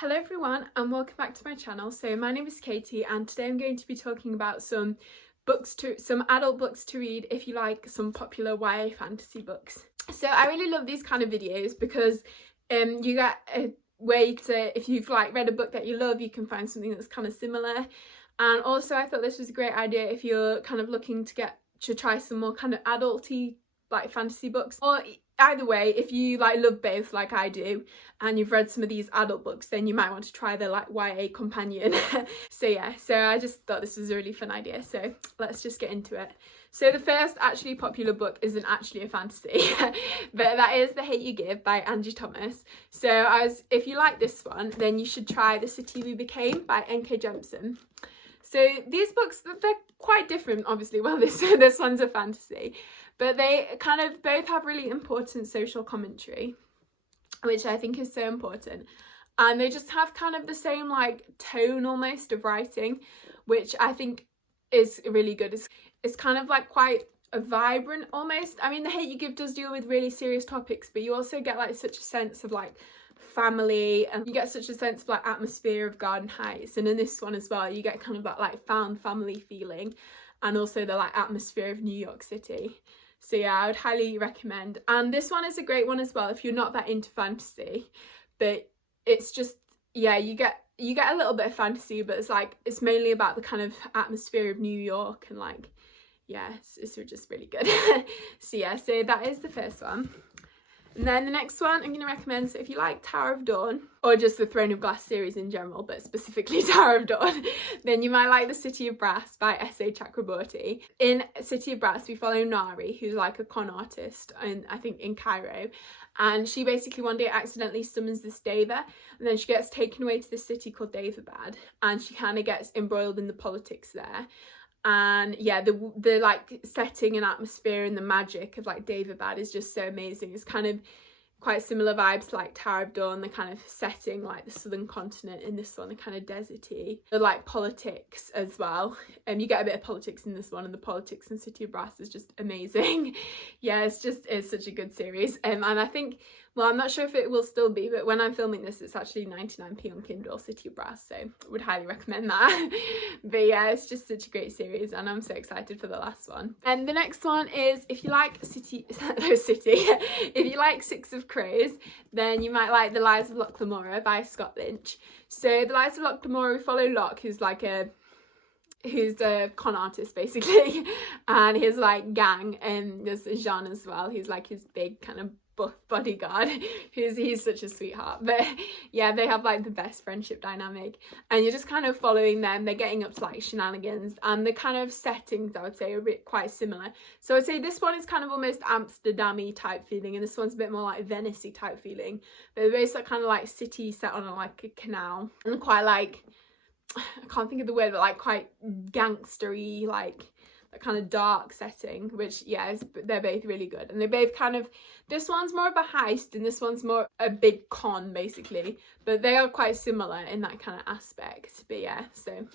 Hello everyone and welcome back to my channel. So my name is Katie and today I'm going to be talking about some adult books to read if you like some popular YA fantasy books. So I really love these kind of videos because you get a way to, if you've read a book that you love, you can find something that's kind of similar. And also I thought this was a great idea if you're kind of looking to try some more kind of adulty fantasy books, or either way, if you love both like I do and you've read some of these adult books, then you might want to try the YA companion. So I just thought this was a really fun idea, so let's just get into it. So the first actually popular book isn't actually a fantasy but that is The Hate You Give by Angie Thomas. So if you like this one, then you should try The City We Became by N.K. Jemisin. So these books, they're quite different, obviously. Well, this one's a fantasy, but they kind of both have really important social commentary, which I think is so important. And they just have kind of the same tone almost of writing, which I think is really good. It's kind of quite a vibrant almost. I mean, The Hate You Give does deal with really serious topics, but you also get such a sense of family, and you get such a sense of atmosphere of Garden Heights, and in this one as well you get kind of that found family feeling, and also the atmosphere of New York City. So yeah, I would highly recommend. And this one is a great one as well if you're not that into fantasy, but it's just, yeah, you get a little bit of fantasy, but it's mainly about the kind of atmosphere of New York, and yeah, it's just really good. So that is the first one. And then the next one I'm going to recommend, so if you like Tower of Dawn, or just the Throne of Glass series in general, but specifically Tower of Dawn, then you might like The City of Brass by S.A. Chakrabarti. In City of Brass, we follow Nari, who's a con artist, I think in Cairo. And she basically one day accidentally summons this deva, and then she gets taken away to this city called Davabad, and she kind of gets embroiled in the politics there. And yeah, the setting and atmosphere and the magic of Davabad is just so amazing. It's kind of quite similar vibes to Tower of Dawn, the kind of setting the southern continent. In this one, the kind of deserty, the politics as well. You get a bit of politics in this one, and the politics in City of Brass is just amazing. Yeah, it's such a good series. And I think, well, I'm not sure if it will still be, but when I'm filming this, it's actually 99p on Kindle, City of Brass, so I would highly recommend that. But yeah, it's just such a great series, and I'm so excited for the last one. And the next one is, if you like if you like Six of Crows, then you might like The Lives of Lamora by Scott Lynch. So The Lives of Lamora, we follow Locke, who's a con artist basically, and his gang, and there's Jean as well, who's his big kind of buff bodyguard, he's such a sweetheart. But yeah, they have the best friendship dynamic, and you're just kind of following them. They're getting up to shenanigans, and the kind of settings I would say are quite similar. So I'd say this one is kind of almost Amsterdam-y type feeling, and this one's a bit more Venice-y type feeling, but they're both kind of city set on a canal, and quite I can't think of the word, but quite gangstery, that kind of dark setting, which yeah, they're both really good. And they both kind of, this one's more of a heist and this one's more a big con basically, but they are quite similar in that kind of aspect. But yeah, so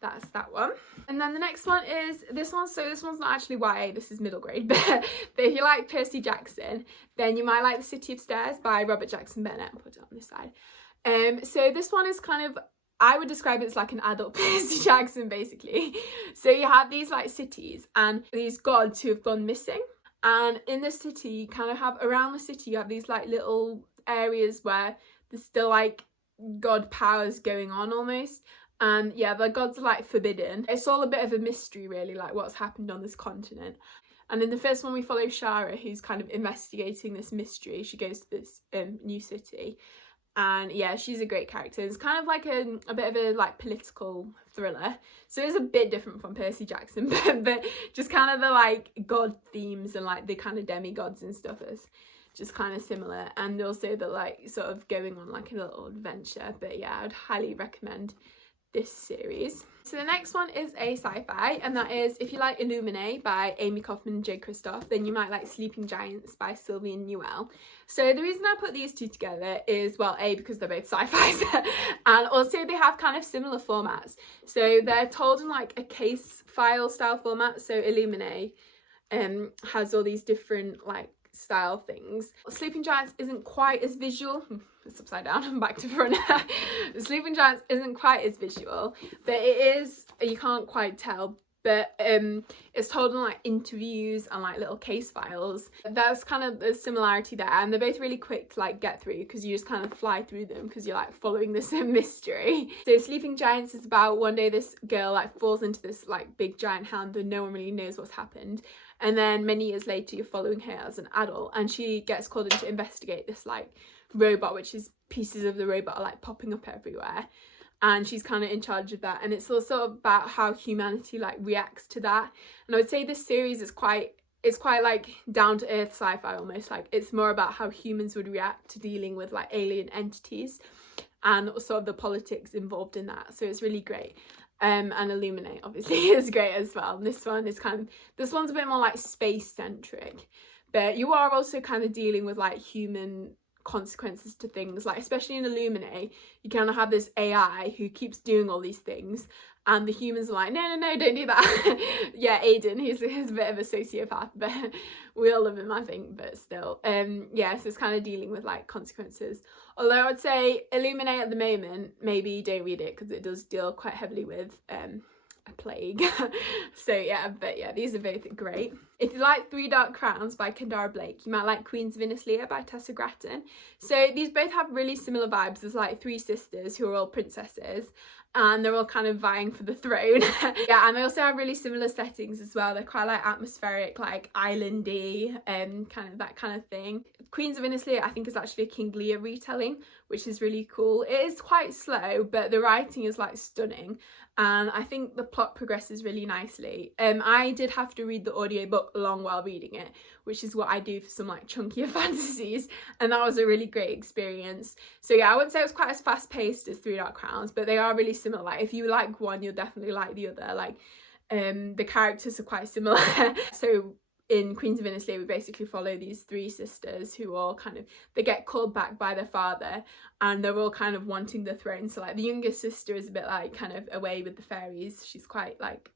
that's that one. And then the next one is this one. So this one's not actually YA, this is middle grade, but if you like Percy Jackson, then you might like The City of Stairs by Robert Jackson Bennett. I'll put it on this side. So this one is kind of, I would describe it as an adult Percy Jackson basically. So you have these cities and these gods who have gone missing, and in the city you kind of have, around the city you have these little areas where there's still god powers going on almost, and yeah, the gods are forbidden. It's all a bit of a mystery really, what's happened on this continent. And in the first one we follow Shara, who's kind of investigating this mystery. She goes to this new city. And yeah, she's a great character. It's kind of a bit of a political thriller, so it's a bit different from Percy Jackson, but just kind of the god themes and the kind of demigods and stuff is just kind of similar, and also the sort of going on a little adventure. But yeah, I would highly recommend this series. So the next one is a sci-fi, and that is, if you like Illuminae by Amy Kaufman and Jay Kristoff, then you might like Sleeping Giants by Sylvie and Newell. So the reason I put these two together is, well, A, because they're both sci-fis and also they have kind of similar formats. So they're told in a case file style format. So Illuminae has all these different style things. Sleeping Giants isn't quite as visual, it's upside down and back to front. Sleeping Giants isn't quite as visual, but it is, you can't quite tell, but it's told in like interviews and like little case files. That's kind of the similarity there, and they're both really quick to like get through because you just kind of fly through them because you're like following this mystery. So Sleeping Giants is about one day this girl like falls into this like big giant hound and no one really knows what's happened, and then many years later you're following her as an adult, and she gets called in to investigate this like robot, which is pieces of the robot are like popping up everywhere, and she's kind of in charge of that. And it's also about how humanity like reacts to that. And I would say this series is quite like down to earth sci-fi almost. Like it's more about how humans would react to dealing with like alien entities and sort of the politics involved in that. So it's really great. And Illuminae obviously is great as well. And this one's a bit more like space centric, but you are also kind of dealing with like human consequences to things, like especially in Illuminae you kind of have this AI who keeps doing all these things and the humans are like, no, don't do that. Yeah, Aiden, he's a bit of a sociopath, but we all love him, I think, but still yeah, so it's kind of dealing with like consequences. Although I would say Illuminae at the moment, maybe don't read it because it does deal quite heavily with a plague. So yeah, but yeah, these are both great. If you like Three Dark Crowns by Kendara Blake, you might like Queens of Innis Lear by Tessa Grattan. So these both have really similar vibes. There's like three sisters who are all princesses and they're all kind of vying for the throne. Yeah, and they also have really similar settings as well. They're quite like atmospheric, like islandy, kind of that kind of thing. Queens of Innis Lear I think is actually a King Lear retelling, which is really cool. It is quite slow, but the writing is like stunning, and I think the plot progresses really nicely. I did have to read the audiobook along while reading it, which is what I do for some like chunkier fantasies, and that was a really great experience. So yeah, I wouldn't say it was quite as fast paced as Three Dark Crowns, but they are really similar. Like if you like one, you'll definitely like the other. Like the characters are quite similar. So in Queens of Innis Lear, we basically follow these three sisters who all kind of, they get called back by their father and they're all kind of wanting the throne. So like the youngest sister is a bit like kind of away with the fairies. She's quite like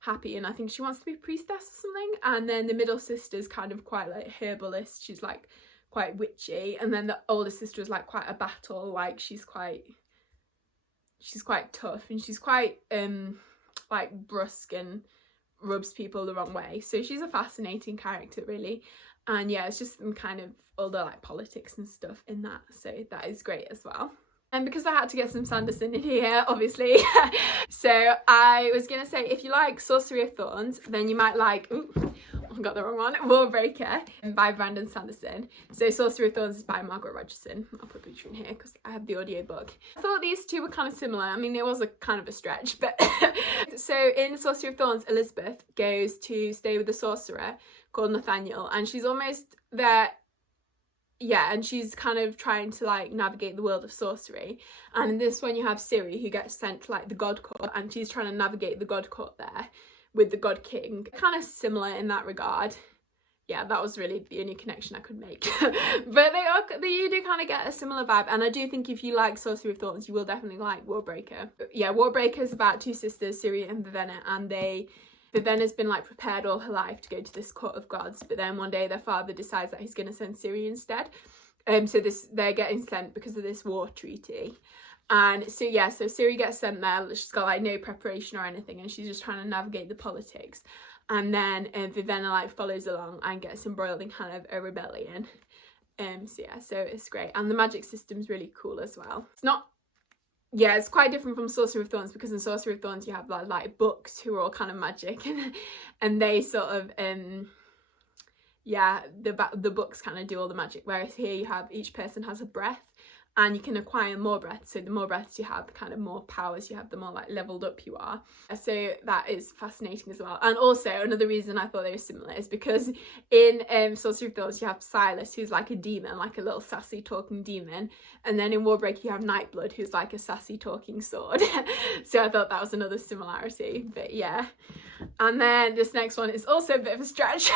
happy, and I think she wants to be a priestess or something. And then the middle sister's kind of quite like herbalist. She's like quite witchy. And then the older sister is like quite a battle. Like she's quite tough, and she's quite like brusque and rubs people the wrong way. So she's a fascinating character really, and yeah, it's just some kind of all the like politics and stuff in that, so that is great as well. And because I had to get some Sanderson in here obviously, so I was gonna say if you like Sorcery of Thorns, then you might like, ooh, I got the wrong one, Warbreaker by Brandon Sanderson. So Sorcery of Thorns is by Margaret Rogerson. I'll put a picture in here because I have the audiobook. I thought these two were kind of similar. I mean, it was a kind of a stretch, but so in Sorcery of Thorns, Elizabeth goes to stay with a sorcerer called Nathaniel, and she's almost there, yeah, and she's kind of trying to like navigate the world of sorcery. And in this one you have Ciri, who gets sent to like the God Court, and she's trying to navigate the God Court there with the God King. Kind of similar in that regard. Yeah, that was really the only connection I could make. But you do kind of get a similar vibe, and I do think if you like Sorcery of Thorns, you will definitely like Warbreaker. But yeah, Warbreaker is about two sisters, Ciri and Vivenna, and Vivenna's been like prepared all her life to go to this court of gods, but then one day their father decides that he's going to send Ciri instead. So they're getting sent because of this war treaty. And so yeah, so Ciri gets sent there. She's got like no preparation or anything, and she's just trying to navigate the politics. And then Vivenna like follows along and gets embroiled in kind of a rebellion. So yeah, so it's great, and the magic system's really cool as well. It's quite different from Sorcery of Thorns, because in Sorcery of Thorns you have like books who are all kind of magic, and they sort of the books kind of do all the magic, whereas here you have each person has a breath, and you can acquire more breaths. So the more breaths you have, the kind of more powers you have, the more like leveled up you are. So that is fascinating as well. And also another reason I thought they were similar is because in Sorcery of Thorns you have Silas, who's like a demon, like a little sassy talking demon, and then in Warbreaker you have Nightblood, who's like a sassy talking sword. So I thought that was another similarity, but yeah. And then this next one is also a bit of a stretch.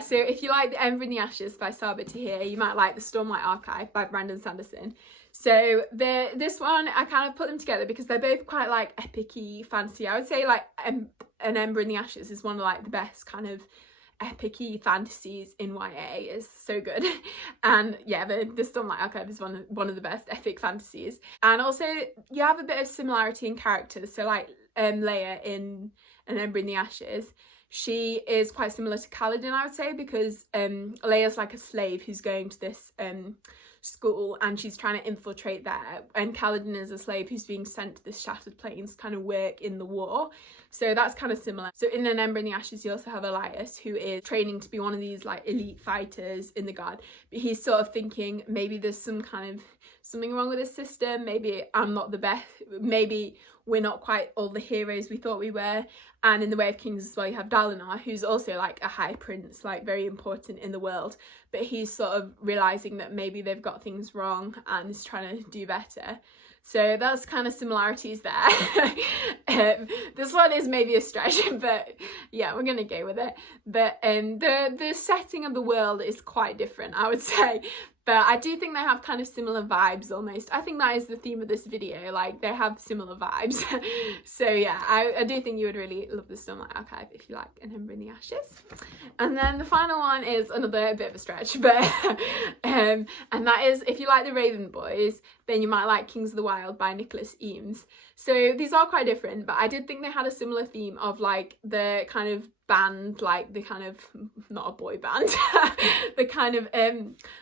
So if you like The Ember in the Ashes by Saber Tahir, you might like The Stormlight Archive by Brandon Sanderson. So this one, I kind of put them together because they're both quite like epic-y fantasy. I would say like An Ember in the Ashes is one of like the best kind of epic-y fantasies in YA is so good. And yeah, the Stormlight Archive is one of the best epic fantasies. And also you have a bit of similarity in characters, so like Lear in An Ember in the Ashes, she is quite similar to Kaladin, I would say, because Lear's like a slave who's going to this school and she's trying to infiltrate there, and Kaladin is a slave who's being sent to this Shattered Plains to kind of work in the war. So that's kind of similar. So in An Ember in the Ashes, you also have Elias, who is training to be one of these like elite fighters in the guard, but he's sort of thinking maybe there's something wrong with this system, maybe I'm not the best, maybe we're not quite all the heroes we thought we were. And in The Way of Kings as well, you have Dalinar, who's also like a high prince, like very important in the world, but he's sort of realizing that maybe they've got things wrong and is trying to do better. So that's kind of similarities there. This one is maybe a stretch, but yeah, we're gonna go with it. But the setting of the world is quite different, I would say. But I do think they have kind of similar vibes almost. I think that is the theme of this video, like they have similar vibes. So yeah, I do think you would really love the Stormlight Archive if you like An Ember in the Ashes. And then the final one is another bit of a stretch, but and that is, if you like the Raven Boys, then you might like Kings of the Wyld by Nicholas Eames. So these are quite different, but I did think they had a similar theme of like the kind of band, like the kind of, not a boy band, the kind of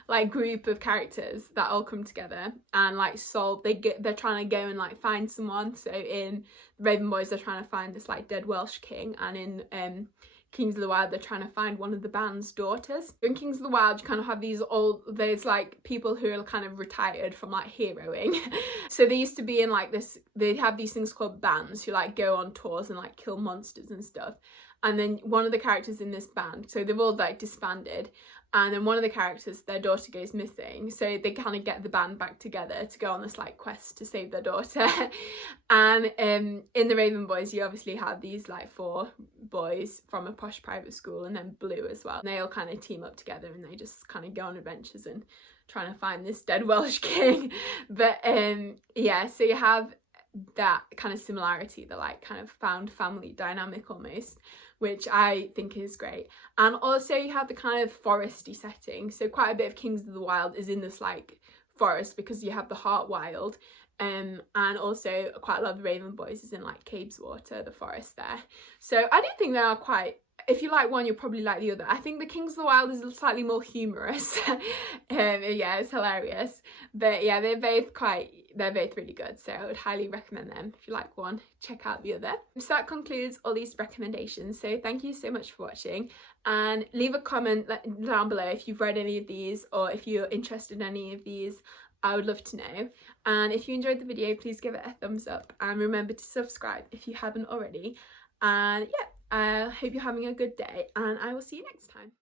like group of characters that all come together and like solve, they're trying to go and like find someone. So in Raven Boys, they're trying to find this like dead Welsh king, and in Kings of the Wyld, they're trying to find one of the band's daughters. In Kings of the Wyld, you kind of have there's like people who are kind of retired from like heroing. So they used to be in like this, they have these things called bands who like go on tours and like kill monsters and stuff. And then one of the characters in this band, so they've all like disbanded, and then one of the characters, their daughter goes missing, so they kind of get the band back together to go on this like quest to save their daughter. And in the Raven Boys, you obviously have these like 4 boys from a posh private school, and then Blue as well. And they all kind of team up together and they just kind of go on adventures and trying to find this dead Welsh king. But yeah, so you have that kind of similarity, the like kind of found family dynamic almost, which I think is great. And also you have the kind of foresty setting, so quite a bit of Kings of the Wyld is in this like forest because you have the Heart Wyld, and also quite a lot of the Raven Boys is in like Cabeswater, the forest there. So I do think they are quite, if you like one, you'll probably like the other. I think the Kings of the Wyld is slightly more humorous. Yeah, it's hilarious. But yeah, they're both really good. So I would highly recommend them. If you like one, check out the other. So that concludes all these recommendations. So thank you so much for watching, and leave a comment down below if you've read any of these or if you're interested in any of these. I would love to know. And if you enjoyed the video, please give it a thumbs up and remember to subscribe if you haven't already. And yeah, I hope you're having a good day, and I will see you next time.